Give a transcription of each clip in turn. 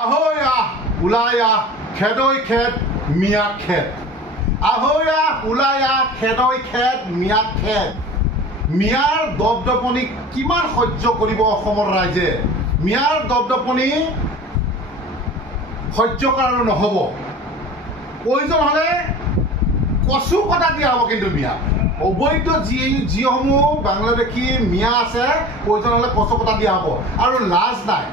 আহৈ আহ ওলাই আহ খেদৈ খেদ মিয়াক খেদ আহৈ আহ ওলাই আহ খেদৈ খেদ মিয়াক খেদ মিয়াৰ দপদপনি কিমান সহ্য কৰিব অসমৰ ৰাইজে মিয়াৰ দপদপনি সহ্য কৰাৰ নহ'ব প্ৰয়োজন হ'লে কচু কটা দিয়া হ'ব কিন্তু মিয়া অবৈধ যিসমূহ বাংলাদেশী মিয়া আছে প্ৰয়োজন হ'লে কচু কটা দিয়া হ'ব আৰু লাজ নাই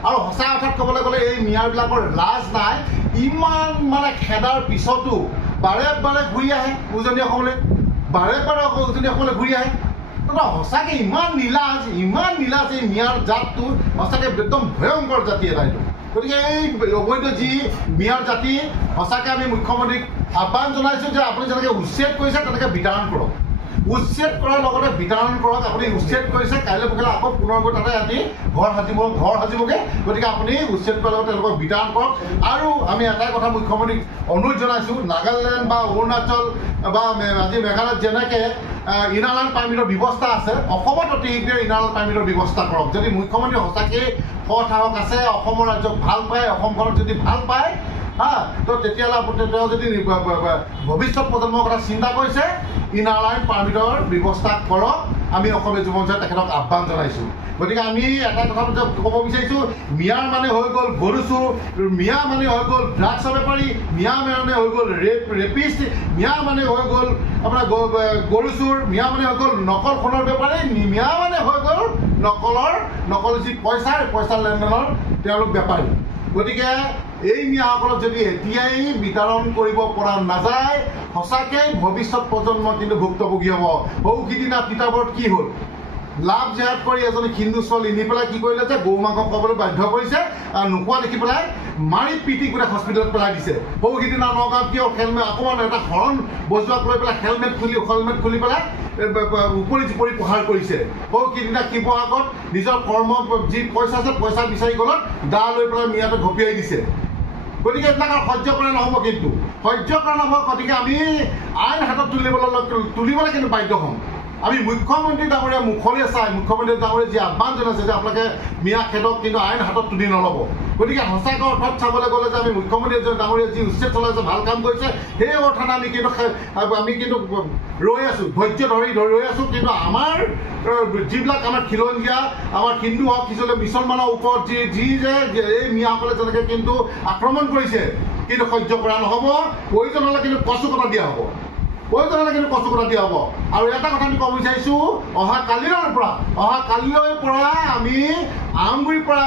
আৰু সঁচা কথাত ক'বলৈ গ'লে এই মিয়াবিলাকৰ লাজ নাই ইমান মানে খেদাৰ পিছতো বাৰে বাৰে ঘূৰি আহে উজনি অসমলৈ বাৰে বাৰে উজনি অসমলৈ ঘূৰি আহে সঁচাকৈ ইমান নীলাজ এই মিয়াৰ জাতটো সঁচাকৈ একদম ভয়ংকৰ জাতি এটা এইটো গতিকে এই অবৈধ যি মিয়াৰ জাতি সঁচাকৈ আমি মুখ্যমন্ত্ৰীক আহ্বান জনাইছোঁ যে আপুনি যেনেকৈ উচ্ছেদ কৰিছে তেনেকৈ বিতৰণ কৰক উচ্ছেদ কৰাৰ লগতে বিতৰণ কৰক আপুনি উচ্ছেদ কৰিছে কাইলৈ পৰহিলৈ আকৌ পুনৰ গৈ তাতে ৰাতি ঘৰ সাজিবগৈ গতিকে আপুনি উচ্ছেদ কৰাৰ লগতে তেওঁলোকক বিতৰণ কৰক আৰু আমি এটাই কথা মুখ্যমন্ত্ৰীক অনুৰোধ জনাইছোঁ নাগালেণ্ড বা অৰুণাচল বা আজি মেঘালয়ত যেনেকৈ ইনাৰ লাইন পাৰ্মিটৰ ব্যৱস্থা আছে অসমত অতি শীঘ্ৰে ইনাৰ লাইন পাৰ্মিটৰ ব্যৱস্থা কৰক যদি মুখ্যমন্ত্ৰী সঁচাকৈ সৎ সাহস আছে অসমৰ ৰাজ্যক ভাল পায় অসমখনক যদি ভাল পায় তো তেতিয়াহ'লে তেওঁ যদি ভৱিষ্যত প্ৰজন্মৰ কথা চিন্তা কৰিছে ইনাৰ লাইন পাৰ্মিটৰ ব্যৱস্থা কৰক আমি অসমীয়া যুৱ মঞ্চই তেখেতক আহ্বান জনাইছোঁ গতিকে আমি এটা কথা ক'ব বিচাৰিছোঁ মিয়াৰ মানে হৈ গ'ল গৰু চোৰ মিয়া মানে হৈ গ'ল ড্ৰাগছৰ বেপাৰী মিয়া মানে হৈ গ'ল ৰেপিষ্ট মিয়া মানে হৈ গ'ল আপোনাৰ গৰু চোৰ মিয়া মানে হৈ গ'ল নকল সোণৰ বেপাৰী মিয়া মানে হৈ গ'ল নকল যি পইচাৰ লেনদেনৰ তেওঁলোক বেপাৰী গতিকে এই মিয়াসকলক যদি এতিয়াই বিতৰণ কৰিব পৰা নাযায় সঁচাকৈ ভৱিষ্যত প্ৰজন্ম কিন্তু ভুক্তভোগী হ'ব সৌ সিদিনা তিতাবৰত কি হ'ল লাভ জেহাদ কৰি এজনী হিন্দু ছোৱালী নি পেলাই কি কৰিলে যে গৰু মাংস খুৱাবলৈ বাধ্য কৰিছে আৰু নোখোৱা দেখি পেলাই মাৰি পিটি গোটেই হস্পিটেলত পেলাই দিছে সৌ সিদিনা নগাঁৱত কিয় হেলমেট অকণমান এটা হৰণ বজোৱাক লৈ পেলাই হেলমেট খুলি পেলাই উপৰি জুপৰি প্ৰহাৰ কৰিছে সৌ সিদিনা শিৱসাগৰত নিজৰ কৰ্ম যি পইচা আছে পইচা বিচাৰি গ'লত দা লৈ পেলাই মিয়াটো ঘপিয়াই দিছে গতিকে এইবিলাক আৰু সহ্য কৰা নহ'ব কিন্তু সহ্য কৰা নহ'ব গতিকে আমি আইন হাতত তুলিবলৈ কিন্তু বাধ্য হ'ম আমি মুখ্যমন্ত্ৰী ডাঙৰীয়া মুখলৈ চাই মুখ্যমন্ত্ৰী ডাঙৰীয়া যি আহ্বান জনাইছে যে আপোনালোকে মিয়া খেদক কিন্তু আইন হাতত তুলি নল'ব গতিকে সঁচাকৈ অৰ্থত চাবলৈ গ'লে যে আমি মুখ্যমন্ত্ৰী ডাঙৰীয়া যি উচ্ছেদ চলাইছে ভাল কাম কৰিছে সেই অৰ্থত আমি কিন্তু ৰৈ আছোঁ ধৈৰ্য ধৰি ৰৈ আছোঁ কিন্তু আমাৰ যিবিলাক আমাৰ খিলঞ্জীয়া আমাৰ হিন্দু হওক কিছুলৈ মুছলমানৰ ওপৰত যি যে এই মিয়াসকলে যেনেকৈ কিন্তু আক্ৰমণ কৰিছে কিন্তু সহ্য কৰা নহ'ব প্ৰয়োজন হ'লে কিন্তু কচু কটা দিয়া হ'ব আৰু এটা কথা আমি ক'ব বিচাৰিছোঁ অহা কালিলৈ পৰা আমি আমগুৰিৰ পৰা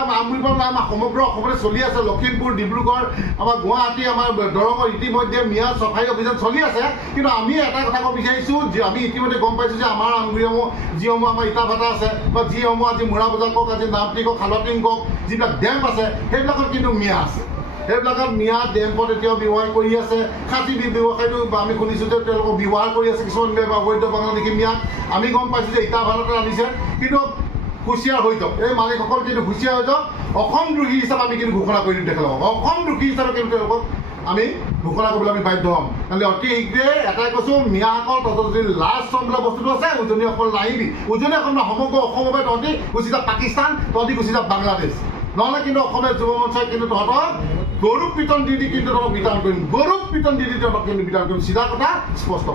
আমাৰ সমগ্ৰ অসমতে চলি আছে লখিমপুৰ ডিব্ৰুগড় আমাৰ গুৱাহাটী আমাৰ দৰঙৰ ইতিমধ্যে মিয়া চফাই অভিযান চলি আছে কিন্তু আমি এটা কথা ক'ব বিচাৰিছোঁ যে আমি ইতিমধ্যে গম পাইছোঁ যে আমাৰ আমগুৰিসমূহ যিসমূহ আমাৰ ইটা ভাটা আছে বা যিসমূহ আজি মুৰা বজাৰ কওক আজি নামটি কওক খালটিং কওক যিবিলাক ডেম্প আছে সেইবিলাকত কিন্তু মিয়া আছে সেইবিলাকত মিয়া ডেম্পত এতিয়াও ব্যৱহাৰ কৰি আছে খাচী ব্যৱসায়টো আমি শুনিছোঁ যে তেওঁলোকক ব্যৱহাৰ কৰি আছে কিছুমান অবৈধ বাংলাদেশী মিয়াক আমি গম পাইছোঁ যে ইটা ভাৰতত আনিছে কিন্তু হুঁচিয়াৰ হৈ যাওক এই মালিকসকল কিন্তু হুঁচিয়াৰ হৈ যাওক অসম দ্ৰোহী হিচাপে আমি কিন্তু ঘোষণা কৰি দিম তেখেতক অসম দ্ৰোহী হিচাপে কিন্তু তেওঁলোকক আমি ঘোষণা কৰিবলৈ আমি বাধ্য হ'ম নহ'লে অতি শীঘ্ৰে এটাই কৈছোঁ মিয়াসকল তহঁতৰ যদি লাজ চম বোলা বস্তুটো আছে উজনি অসম নাহিবি উজনি অসম সমগ্ৰ অসমৰ পৰা তহঁতি গুচি যা পাকিস্তান তহঁতি গুচি যা বাংলাদেশ নহ'লে কিন্তু অসমীয়া যুৱ মঞ্চই কিন্তু তহঁতক গৰুক পিটন দি কিন্তু তহঁতক বিতৰণ কৰিম চিধা কথা স্পষ্ট